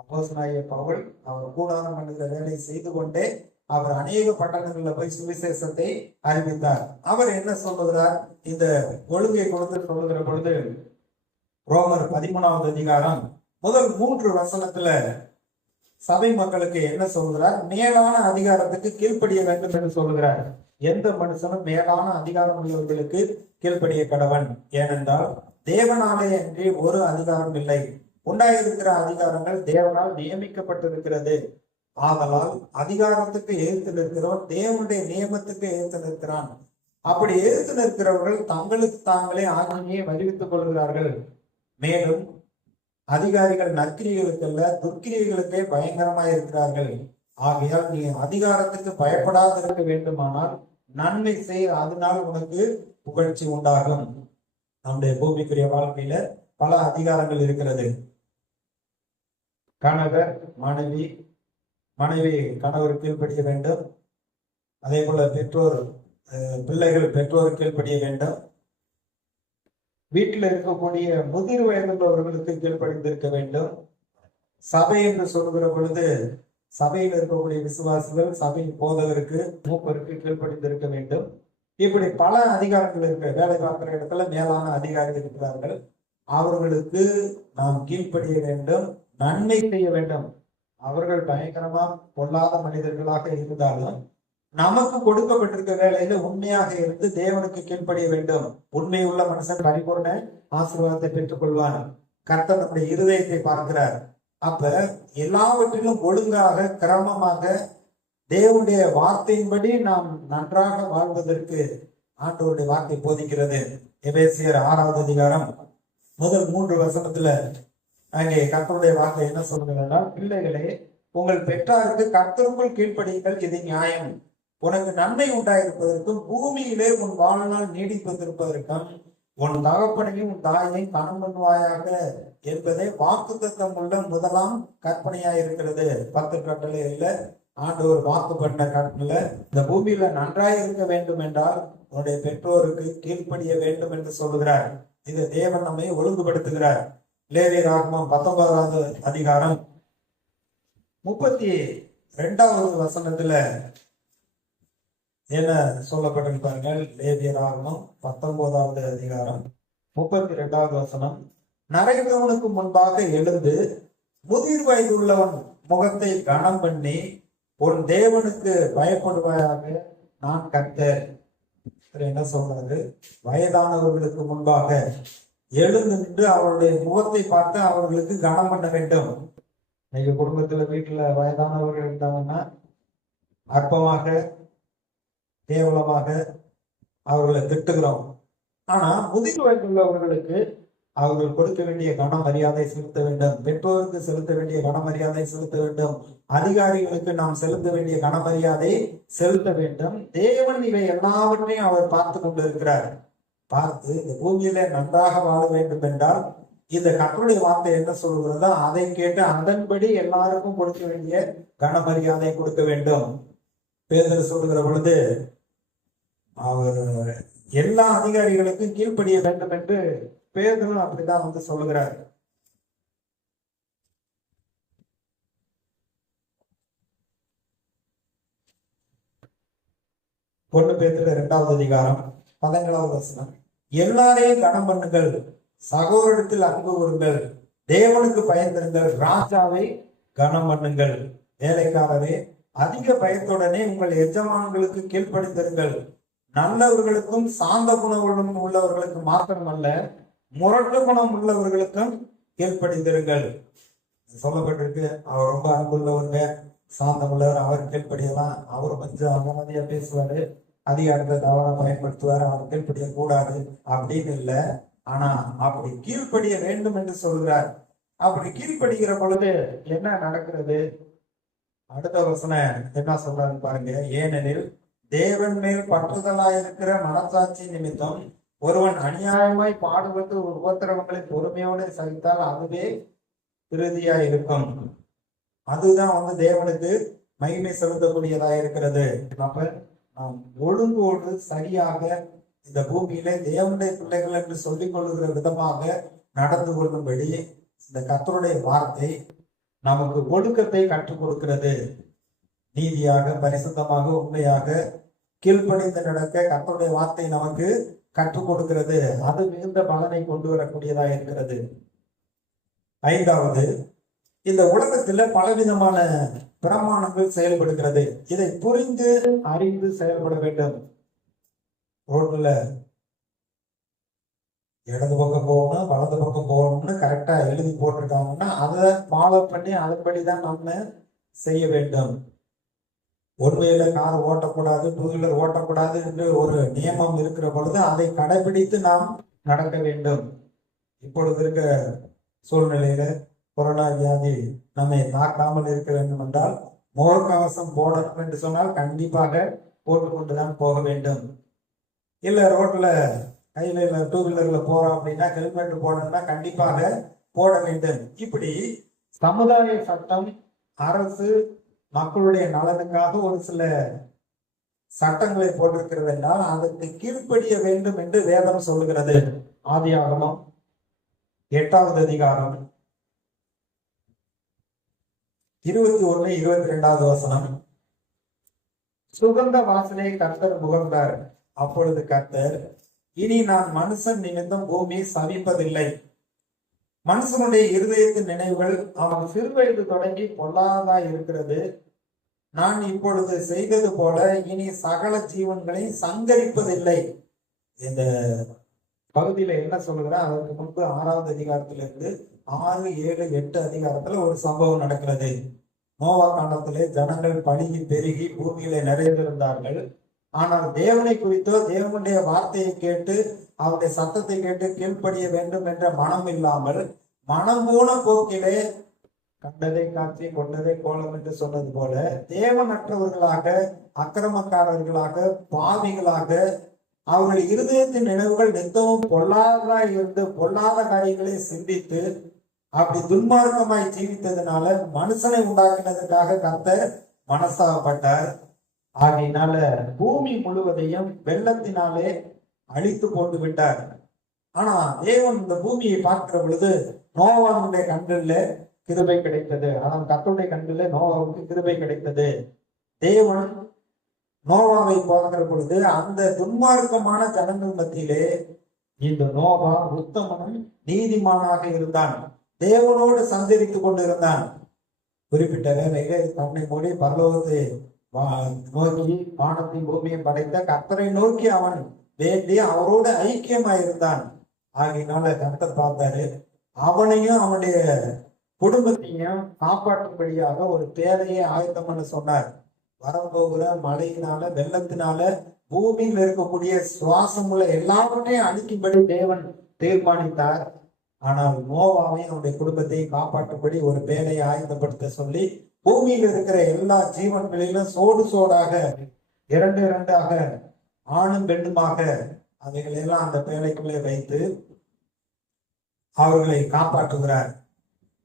அப்போஸ்தலனாகிய பவுல் அவர் கூடாரம் பண்ணுகிற வேலையை செய்து கொண்டே அவர் அநேக பட்டணங்கள்ல போய் சுவிசேஷத்தை அறிவித்தார். அவர் என்ன சொல்லுகிறார்? இந்த ஒழுங்கை கொடுத்து சொல்லுகிற பொழுது ரோமர் 13வது அதிகாரம் முதல் 3 வசனத்துல சபை மக்களுக்கு என்ன சொல்கிறார்? மேலான அதிகாரத்துக்கு கீழ்ப்படிய வேண்டும் என்று சொல்லுகிறார். எந்த மனுஷனும் மேலான அதிகாரம் உள்ளவர்களுக்கு கீழ்ப்படிய கடவன். ஏனென்றால் தேவனாலே அன்றி ஒரு அதிகாரம் இல்லை. உண்டாயிருக்கிற அதிகாரங்கள் தேவனால் நியமிக்கப்பட்டிருக்கிறது. ஆதலால் அதிகாரத்துக்கு எதிர்த்து நிற்கிறவன் தேவனுடைய நியமத்துக்கு எதிர்த்து நிற்கிறான். அப்படி எதிர்த்து நிற்கிறவர்கள் தங்களுக்கு தாங்களே ஆக்கினையை வருவித்துக் கொள்கிறார்கள். மேலும் அதிகாரிகள் நற்கிரிகளுக்கு அல்ல துர்க்கிரிகளுக்கே பயங்கரமாய் இருக்கிறார்கள். ஆகையால் நீ அதிகாரத்துக்கு பயப்படாதிருக்க வேண்டுமானால் நன்மை செய், அதனால் உனக்கு புகழ்ச்சி உண்டாகும். நம்முடைய பூமிக்குரிய வாழ்க்கையில பல அதிகாரங்கள் இருக்கிறது. கணவர் மனைவி, மனைவி கணவர் கீழ்ப்படிய வேண்டும். அதே போல பெற்றோர் பிள்ளைகள் பெற்றோர் கீழ்ப்படிய வேண்டும். வீட்டில் இருக்கக்கூடிய முதிர் வயதுள்ளவர்களுக்கு கீழ்ப்படிந்திருக்க வேண்டும். சபை என்று சொல்லுகிற பொழுது சபையில் இருக்கக்கூடிய விசுவாசிகள் சபை போதவருக்கு மூப்பருக்கு கீழ்ப்படிந்திருக்க வேண்டும். இப்படி பல அதிகாரங்கள் இருக்கு. வேலை பார்க்கிற இடத்துல மேலான அதிகாரிகள் இருக்கிறார்கள். அவர்களுக்கு நாம் கீழ்ப்படிய வேண்டும், நன்மை செய்ய வேண்டும். அவர்கள் பயங்கரமா பொல்லாத மனிதர்களாக இருந்தாலும் நமக்கு கொடுக்கப்பட்டிருக்க வேலையில உண்மையாக இருந்து தேவனுக்கு கீழ்ப்படிய வேண்டும். உண்மை உள்ள மனுஷன் பரிபூர்ண ஆசீர்வாதத்தை பெற்றுக் கொள்வான். கர்த்தர் நம்முடைய இருதயத்தை பார்க்கிறார். அப்ப எல்லாவற்றிலும் ஒழுங்காக கிரமமாக தேவனுடைய வார்த்தையின்படி நாம் நன்றாக வாழ்வதற்கு ஆண்டவருடைய வார்த்தை போதிக்கிறது. எபேசியர் 6வது அதிகாரம் முதல் 3 வசனத்துல அங்கே கர்த்தருடைய வார்த்தை என்ன சொல்லுகிறதா? பிள்ளைகளே, உங்கள் பெற்றாருக்கு கர்த்தருக்குள் கீழ்ப்படியுங்கள், இது நியாயம். உனக்கு நன்மை உண்டாயிருப்பதற்கும் பூமியிலே உன் வாழ்நாள் நீடிப்பதற்கும் உன் தகப்பனையும் உன் தாயையும் கனம் பண்ணுவாயாக என்பதே வாக்குத்தத்தம் உள்ள முதலாம் கற்பனையாயிருக்கிறது. 10 கட்டளை இல்ல, ஆண்டவர் வாக்கு பண்ண கட்டளை. இந்த பூமியில நன்றாய் இருக்க வேண்டும் என்றால் உன்னுடைய பெற்றோருக்கு கீழ்ப்படிய வேண்டும் என்று சொல்லுகிறார். இது தேவன் நம்மை ஒழுங்குபடுத்துகிறார். லேவியராகமம் 19வது அதிகாரம் 32வது வசனத்துல என்ன சொல்லப்பட்டிருப்பார்கள்? லேவியராகமம் 19வது அதிகாரம் 32வது வசனம். நரைகிறவனுக்கு முன்பாக எழுந்து முதிர் வயது உள்ளவன் முகத்தை கனம் பண்ணி உன் தேவனுக்கு பயப்படுவாயாக, நான் கர்த்தர். என்ன சொல்றது? வயதானவர்களுக்கு முன்பாக எழுந்து நின்று அவருடைய முகத்தை பார்த்து அவர்களுக்கு கனம் பண்ண வேண்டும். நீங்க குடும்பத்துல வீட்டுல வயதானவர்கள் இருந்தாங்கன்னா அற்பமாக கேவலமாக அவர்களை திட்டுகிறோம். ஆனா முதிர் வயதுள்ளவர்களுக்கு அவர்கள் கொடுக்க வேண்டிய கன மரியாதை செலுத்த வேண்டும். பெற்றோருக்கு செலுத்த வேண்டிய கன மரியாதை செலுத்த வேண்டும். அதிகாரிகளுக்கு நாம் செலுத்த வேண்டிய கன மரியாதை செலுத்த வேண்டும். தேவன் இவை எல்லாவற்றையும் அவர் பார்த்து கொண்டிருக்கிறார். பார்த்து இந்த பூமியில நன்றாக வாழ வேண்டும் என்றால் இந்த கர்த்தருடைய வார்த்தை என்ன சொல்லுகிறதோ அதை கேட்டு அதன்படி எல்லாருக்கும் கொடுக்க வேண்டிய கன மரியாதை கொடுக்க வேண்டும். பேதுரு சொல்லுகிற பொழுது அவர் எல்லா அதிகாரிகளுக்கும் கீழ்ப்படிய வேண்டும் என்று பேதுரு அப்படிதான் சொல்லுகிறார். ஒன்று பேதுரு 2வது அதிகாரம் 17வது வசனம். எல்லாரையும் கனம் பண்ணுங்கள், சகோதரத்தில் அன்பு கூறுங்கள், தேவனுக்கு பயந்திருங்கள், ராஜாவை கனம் பண்ணுங்கள். வேலைக்காரரே, அதிக பயத்துடனே உங்கள் எஜமான்களுக்கு கீழ்ப்படிந்திருங்கள். நல்லவர்களுக்கும் சாந்த குணம் உள்ளவர்களுக்கு மாத்திரமல்ல, முரட்டு குணம் உள்ளவர்களுக்கும் கீழ்ப்படிந்திருங்கள். சொல்லப்பட்டிருக்கு, அவர் ரொம்ப அன்புள்ளவங்க, சாந்தம் உள்ளவர், அவர் கீழ்ப்படியலாம். அவர் கொஞ்சம் அகமதியா பேசுவாரு, அதிகாரத்தை தவறாக பயன்படுத்துவார், அவர் கீழ்ப்படிய கூடாது அப்படின்னு இல்லை. ஆனா அப்படி கீழ்ப்படிய வேண்டும் என்று சொல்கிறார். அப்படி கீழ்ப்படுகிற பொழுது என்ன நடக்கிறது? அடுத்த வசனம் என்ன சொல்றாருன்னு பாருங்க. ஏனெனில் தேவன் மேல் பற்றுதலாயிருக்கிற மனசாட்சி நிமித்தம் ஒருவன் அநியாயமாய் பாடுபட்டு உபத்திரவங்களை பொறுமையோடு சகித்தால் அதுவே இறுதியா இருக்கும். அதுதான் தேவனுக்கு மகிமை செலுத்தக்கூடியதா இருக்கிறது. அப்ப நாம் ஒழுங்கோடு சரியாக இந்த பூமியில தேவனுடைய பிள்ளைகள் என்று சொல்லிக் கொள்ளுகிற விதமாக நடந்து கொள்ளும்படி இந்த கர்த்தருடைய வார்த்தை நமக்கு ஒழுக்கத்தை கற்றுக் கொடுக்கிறது. நீதியாக, பரிசுத்தமாக, உண்மையாக கீழ்ப்படிந்து நடக்க கர்த்தருடைய வார்த்தை நமக்கு கற்றுக் கொடுக்கிறது. அது மிகுந்த பலனை கொண்டு வரக்கூடியதாக இருக்கிறது. ஐந்தாவது, இந்த உலகத்துல பலவிதமான பிரமாணங்கள் செயல்படுகிறது. இதை புரிந்து அறிந்து செயல்பட வேண்டும். ரோட்ல இடது பக்கம் போகணும், வலது பக்கம் போகணும்னு கரெக்டா எழுதி போட்டிருக்காங்கன்னா அதை ஃபாலோ பண்ணி அதன்படிதான் நம்ம செய்ய வேண்டும். ஒருவேளை கார் ஓட்டக்கூடாது, டூ வீலர் ஓட்டக்கூடாது என்று ஒரு நியமம் இருக்கிற பொழுது அதை கடைபிடித்து நாம் நடக்க வேண்டும். இப்பொழுது இருக்க சூழ்நிலையில கொரோனா வியாதி நம்மை தாக்காமல் இருக்க வேண்டும் என்றால் முகக்கவசம் போடணும் என்று சொன்னால் கண்டிப்பாக போட்டுக்கொண்டுதான் போக வேண்டும். இல்ல ரோட்ல கையில டூ வீலர்ல போறோம் அப்படின்னா ஹெல்மெட் போடணும்னா கண்டிப்பாக போட வேண்டும். இப்படி சமுதாய சட்டம், அரசு மக்களுடைய நலனுக்காக ஒரு சில சட்டங்களை போட்டிருக்கிறது என்றால் அதற்கு கீழ்ப்படிய வேண்டும் என்று வேதம் சொல்லுகிறது. ஆதியாகமம் 8வது அதிகாரம் 21, 22வது வசனம். சுகந்த வாசனை கர்த்தர் முகர்ந்தார். அப்பொழுது கர்த்தர், இனி நான் மனுஷன் நிமித்தம் பூமியை சபிப்பதில்லை. மனுஷனுடைய இருதயத்தின் நினைவுகள் அவன் சிறுவயது தொடங்கி பொல்லாததாய் இருக்கிறது. நான் இப்பொழுது செய்தது போல இனி சகல ஜீவன்களை சங்கரிப்பதில்லை. இந்த பகுதியில என்ன சொல்லுகிறேன், அதற்கு முன்பு 6வது அதிகாரத்திலிருந்து 6, 7, 8 அதிகாரத்துல ஒரு சம்பவம் நடக்கிறது. நோவா காண்டத்திலே ஜனங்கள் பழுகி பெருகி பூமியில நிறைந்திருந்தார்கள். ஆனால் தேவனை குறித்தோ தேவனுடைய வார்த்தையை கேட்டு அவருடைய சத்தத்தை கேட்டு கீழ்ப்படிய வேண்டும் என்ற மனம் இல்லாமல் மனம் போன போக்கிலே கண்டதை காட்சி கொண்டதை கோலம் என்று சொன்னது போல தேவனற்றவர்களாக, அக்கிரமக்காரர்களாக, பாவிகளாக, அவர்கள் இருதயத்தின் நினைவுகள் நித்தமும் பொல்லாததாக இருந்து பொல்லாத காரியங்களை சிந்தித்து அப்படி துன்மார்க்கமாய் ஜீவித்ததுனால மனுஷனை உண்டாக்கினதுக்காக கர்த்தர் மனஸ்தாபப்பட்டார். ஆகையினால பூமி முழுவதையும் வெள்ளத்தினாலே அழித்து போட்டு விட்டார். ஆனா தேவன் இந்த பூமியை பார்க்கிற பொழுது நோவாவுடைய கண்களில் கிருபை கிடைத்தது. ஆனால் கர்த்தருடைய கண்களில் நோவாவுக்கு கிருபை கிடைத்தது. தேவன் நோவாவை பார்க்கிற பொழுது அந்த துன்மார்க்கமான ஜனங்கள் மத்தியிலே இந்த நோவா உத்தமனும் நீதிமானாக இருந்தான். தேவனோடு சஞ்சரித்துக் கொண்டிருந்தான். குறிப்பிட்ட வேலையில தன்னை மூடி பரலோகத்தை நோக்கி வானத்தையும் பூமியும் படைத்த கர்த்தரை நோக்கி அவன் வேண்டி அவரோடு ஐக்கியமாயிருந்தான். ஆகையினால கர்த்தர் பார்த்தாரு, அவனையும் அவனுடைய குடும்பத்தையும் காப்பாற்றும்படியாக ஒரு பேரையை ஆயத்தம் பண்ண சொன்னார். வரப்போகிற மழையினால வெள்ளத்தினால பூமியில் இருக்கக்கூடிய சுவாசம் உள்ள எல்லாவற்றையும் அழிக்கும்படி தேவன் தீர்மானித்தார். ஆனால் நோவாவை அவனுடைய குடும்பத்தை காப்பாற்றும்படி ஒரு பேரையை ஆயத்தப்படுத்த சொல்லி பூமியில் இருக்கிற எல்லா ஜீவன்களிலும் சோடு சோடாக 2 2ஆக ஆணும் பெண்ணுமாக அவைகளெல்லாம் அந்த பேழைக்குள்ளே வைத்து அவர்களை காப்பாற்றுகிறார்.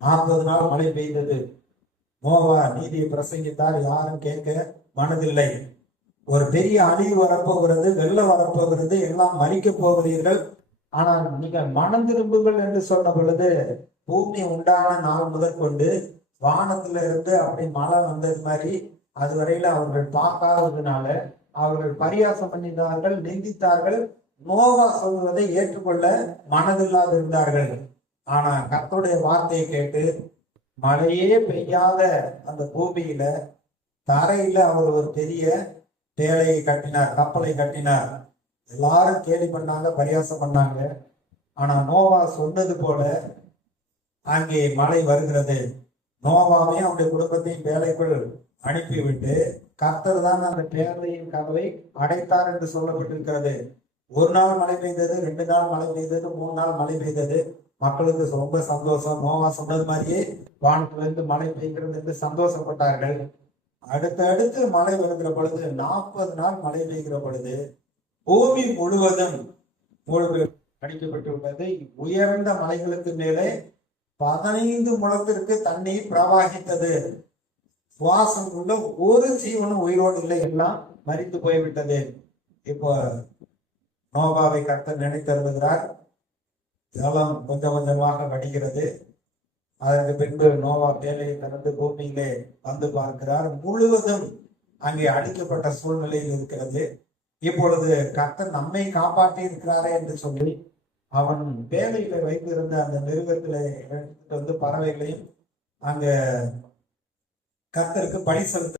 40 நாள் மழை பெய்தது. நோவா நீதியை பிரசங்கித்தார். யாரும் கேட்க மனதில்லை. ஒரு பெரிய அழிவு வரப்போகிறது, வெள்ளம் வரப்போகிறது, எல்லாம் மறிக்க போகிறீர்கள், ஆனால் நீங்கள் மனம் திரும்புங்கள் என்று சொன்ன பொழுது பூமி உண்டான நாள் முதற்கொண்டு வானத்துல இருந்து அப்படி மழை வந்தது மாதிரி அதுவரையில அவர்கள் பார்க்காததுனால அவர்கள் பரியாசம் பண்ணினார்கள், நிந்தித்தார்கள், நோவா சொல்வதை ஏற்றுக்கொள்ள மனதில்லாது இருந்தார்கள். ஆனா கர்த்தருடைய வார்த்தையை கேட்டு மழையே பெய்யாத அந்த பூமியில தரையில அவர் ஒரு பெரிய பேழையை கட்டினார், கப்பலை கட்டினார். எல்லாரும் கேலி பண்ணாங்க, பரியாசம் பண்ணாங்க. ஆனா நோவா சொன்னது போல அங்கே மழை வருகிறது. நோவாவையும் அவருடைய குடும்பத்தையும் பேழைக்குள் அனுப்பிவிட்டு கர்த்தர் தான் அந்த பேழையின் கதவை அடைத்தார் என்று சொல்லப்பட்டிருக்கிறது. 1 நாள் மழை பெய்தது, 2 நாள் மழை பெய்தது, 3 நாள் மழை பெய்தது. மக்களுக்கு ரொம்ப சந்தோஷம். நோவா சொன்னது மாதிரியே வானத்திலிருந்து மழை பெய்கிறது என்று சந்தோஷப்பட்டார்கள். அடுத்தடுத்து மழை வருகிற பொழுது 40 நாள் மழை பெய்கிற பொழுது பூமி முழுவதும் அடிக்கப்பட்டு உள்ளது. உயர்ந்த மலைகளுக்கு மேலே 15 முழத்திற்கு தண்ணீர் பிரவாகித்தது. சுவாசம் உள்ள ஒரு ஜீவனும் உயிரோடு இல்லை, எல்லாம் மரித்து போய்விட்டது. இப்போ நோவாவை கர்த்தர் நினைத்தருகிறார். ஜலம் கொஞ்சம் கொஞ்சமாக வடிகிறது. அதற்கு பின்பு நோவா வேலையை திறந்து பூமியிலே வந்து பார்க்கிறார். முழுவதும் அங்கே அழிக்கப்பட்ட சூழ்நிலையில் இருக்கிறது. இப்பொழுது கர்த்தர் நம்மை காப்பாற்றி இருக்கிறாரே என்று சொல்லி அவன் வேலையில வைத்திருந்த அந்த மிருகங்களை எடுத்துட்டு வந்து பறவைகளையும் அங்க கர்த்தருக்கு பலி செலுத்த